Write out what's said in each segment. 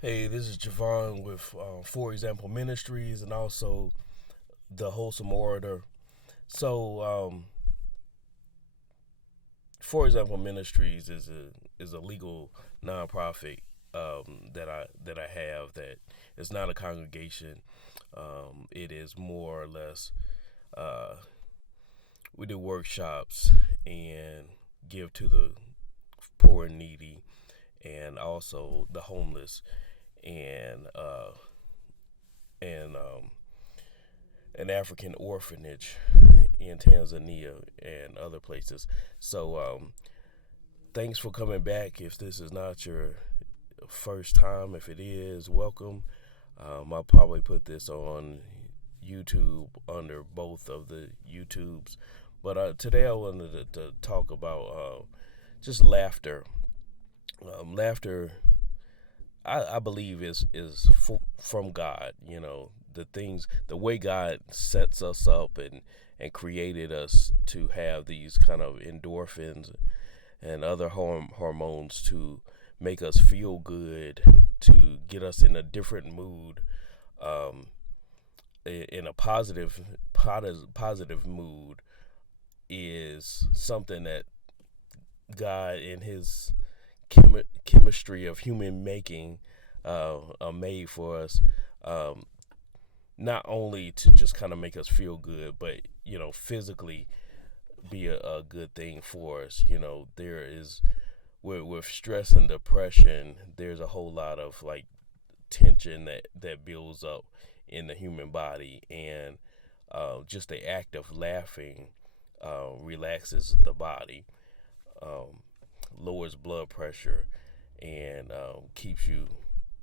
Hey, this is Javon with For Example Ministries and also the Wholesome Orator. So, For Example Ministries is a legal nonprofit that I have that is not a congregation. It is more or less uh, we do workshops and give to the poor and needy and also the homeless and an African orphanage in Tanzania and other places. So, thanks for coming back. If this is not your first time, if it is, welcome. I'll probably put this on YouTube under both of the YouTubes. But today I wanted to talk about just laughter. Laughter, I believe, from God. You know, the way God sets us up and created us to have these kind of endorphins and other hormones to make us feel good, to get us in a different mood, um, in a positive mood, is something that God, in His chemistry of human making, made for us. Um, Not only to just kind of make us feel good, but physically be a good thing for us. There is with stress and depression, there's a whole lot of like tension that builds up in the human body, and just the act of laughing relaxes the body, um, lowers blood pressure, and keeps you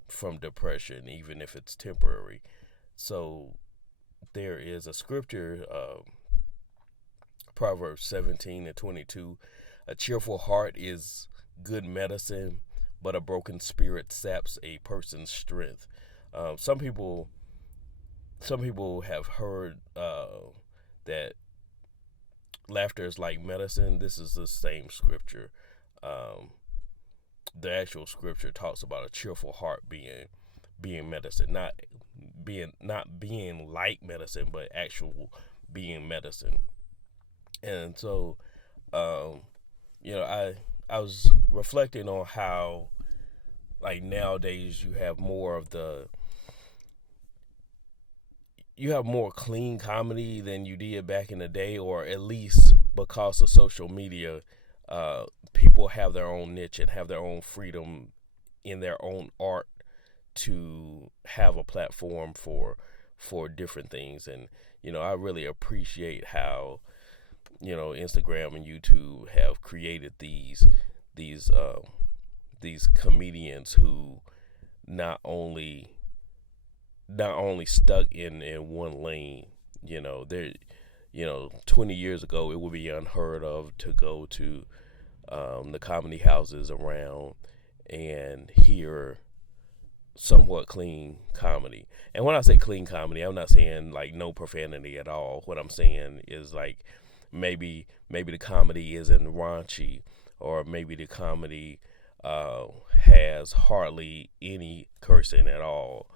from depression, even if it's temporary. So there is a scripture, Proverbs 17:22. A cheerful heart is good medicine, but a broken spirit saps a person's strength. Some people, have heard that laughter is like medicine. This is the same scripture. Um, the actual scripture talks about a cheerful heart being medicine, not being like medicine, but actual being medicine. And so, um, I was reflecting on how like nowadays you have more clean comedy than you did back in the day, or at least because of social media, people have their own niche and have their own freedom in their own art to have a platform for different things. And I really appreciate how Instagram and YouTube have created these uh, these comedians who not only stuck in one lane. They're 20 years ago it would be unheard of to go to the comedy houses around and hear somewhat clean comedy. And when I say clean comedy, I'm not saying like no profanity at all. What I'm saying is like maybe the comedy isn't raunchy, or maybe the comedy uh, has hardly any cursing at all.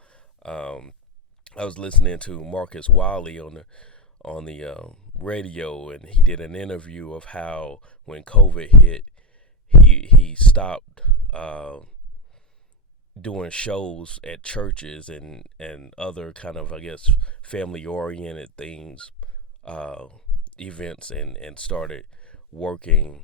Um, I was listening to Marcus Wiley on the radio, and he did an interview of how when COVID hit, he stopped doing shows at churches and other kind of, I guess, family oriented things, uh, events, and started working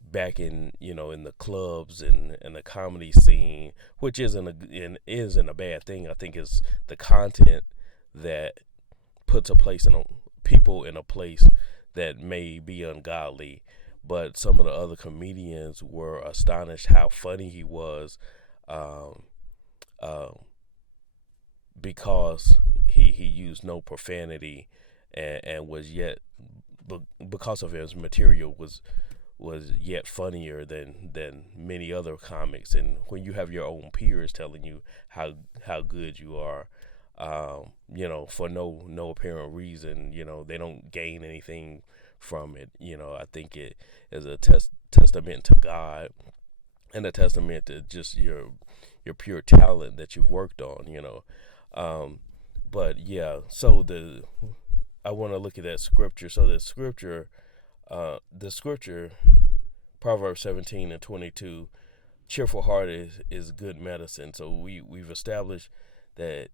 back in the clubs and the comedy scene, which isn't a bad thing. I think it's the content that puts people in a place that may be ungodly. But some of the other comedians were astonished how funny he was, um, uh, because he used no profanity, and was yet, because of his material, was yet funnier than many other comics. And when you have your own peers telling you how good you are, for no apparent reason, they don't gain anything from it. I think it is a testament to God, and a testament to just your pure talent that you've worked on, but yeah, so I want to look at that scripture. So the scripture, Proverbs 17:22, cheerful heart is good medicine. So we've established that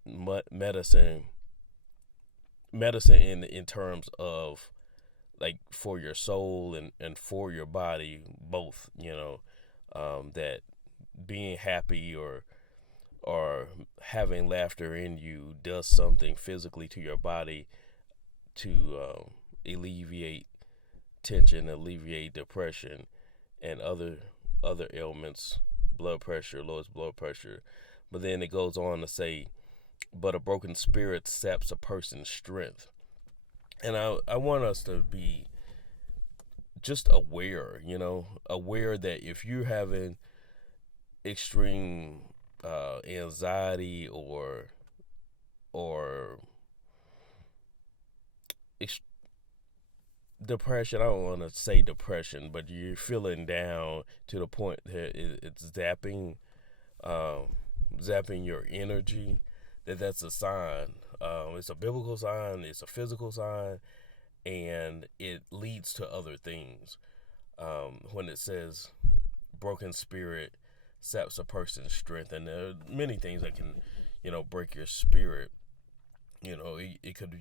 medicine in terms of like for your soul and for your body, both, that being happy or having laughter in you does something physically to your body to alleviate tension, alleviate depression, and other ailments, lowest blood pressure. But then it goes on to say, but a broken spirit saps a person's strength. And I want us to be just aware, aware that if you're having extreme anxiety or ex- depression. I don't want to say depression, but you're feeling down to the point that it's zapping your energy. That's a sign. It's a biblical sign. It's a physical sign, and it leads to other things. When it says broken spirit saps a person's strength, and there are many things that can, break your spirit. It could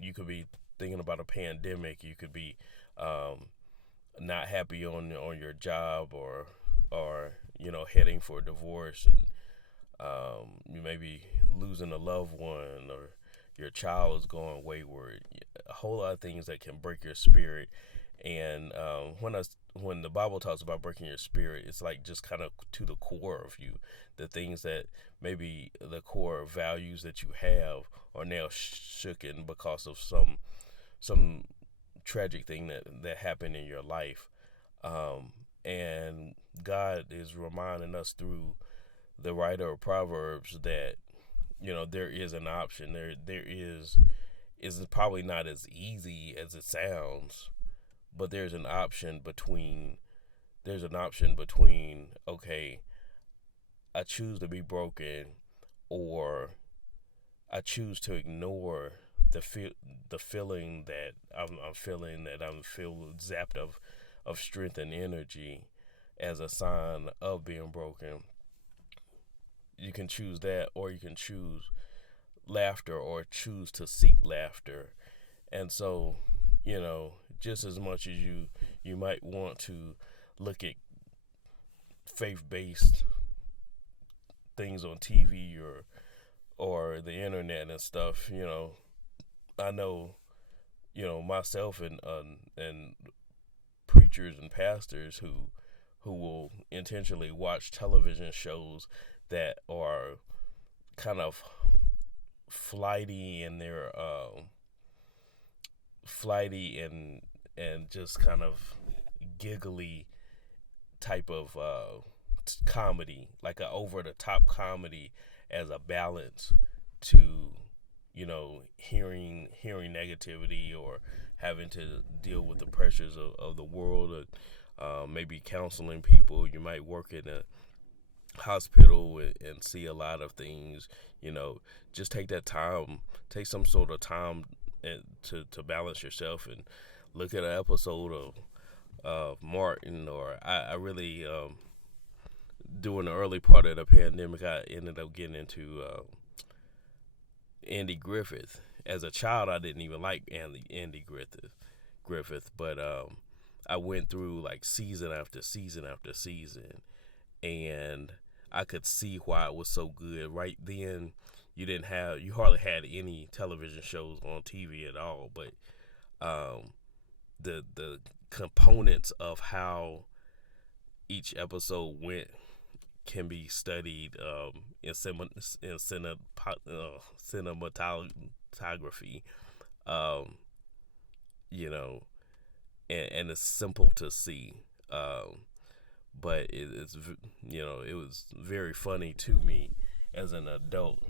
you could be thinking about a pandemic. You could be not happy on your job, or heading for a divorce, and you may be losing a loved one, or your child is going wayward. A whole lot of things that can break your spirit. And when the Bible talks about breaking your spirit, it's like just kind of to the core of you. The things that maybe the core values that you have are now shooken because of some tragic thing that happened in your life. And God is reminding us through the writer of Proverbs that there is an option. There is probably not as easy as it sounds, but there's an option between okay, I choose to be broken, or I choose to ignore the feeling that I'm feeling, that I'm feel zapped of strength and energy as a sign of being broken. You can choose that, or you can choose laughter, or choose to seek laughter. And so, just as much as you might want to look at faith-based things on TV or the internet and stuff, I know, myself and preachers and pastors who will intentionally watch television shows that are kind of flighty in their flighty and just kind of giggly type of comedy, like a over the top comedy, as a balance to hearing negativity, or having to deal with the pressures of the world, or maybe counseling people. You might work in a hospital and see a lot of things. Just take that time, take some sort of time to balance yourself, and look at an episode of Martin. Or I really during the early part of the pandemic, I ended up getting into Andy Griffith. As a child, I didn't even like Andy Griffith, but I went through like season after season after season, and I could see why it was so good. Right then, you hardly had any television shows on TV at all, but the components of how each episode went can be studied cinematography, um, you know, and it's simple to see. But it was very funny to me as an adult.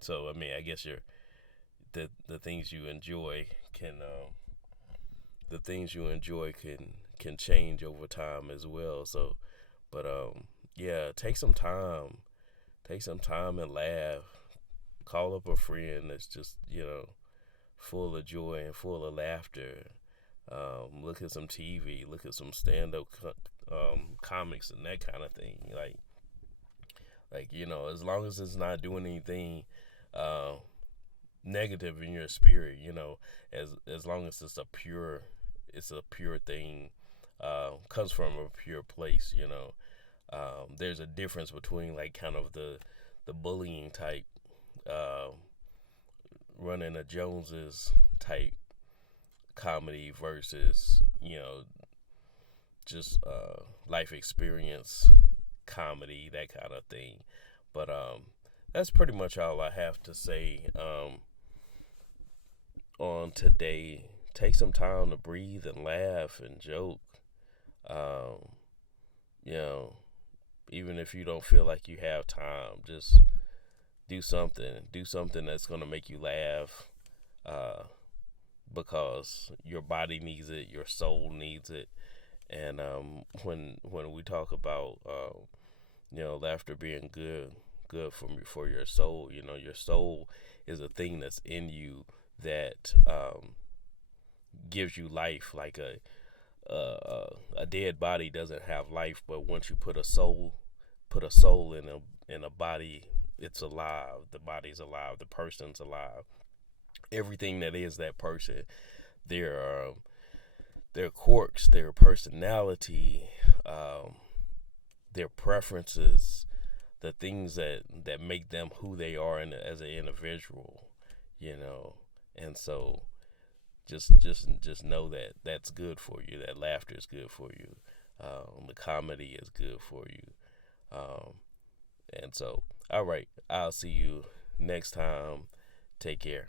So I mean, I guess the things you enjoy can change over time as well. So, but Yeah, take some time. Take some time and laugh. Call up a friend that's just, full of joy and full of laughter. Look at some TV, look at some stand-up comics and that kind of thing. As long as it's not doing anything uh, negative in your spirit, as long as it's a pure thing, comes from a pure place. There's a difference between like kind of the bullying type, uh, running a Joneses type comedy versus just life experience comedy, that kind of thing. But that's pretty much all I have to say on today. Take some time to breathe and laugh and joke. Um, you know, Even if you don't feel like you have time, just do something. Do something that's gonna make you laugh, uh, because your body needs it, your soul needs it. And when we talk about laughter being good for your soul, your soul is a thing that's in you that gives you life. Like a dead body doesn't have life, but once you put a soul in a body, it's alive. The body's alive. The person's alive. Everything that is that person, their their quirks, their personality, um, their preferences, the things that make them who they are as an individual, you know. And so just know that that's good for you. That laughter is good for you. The comedy is good for you. Um, and so, all right, I'll see you next time. Take care.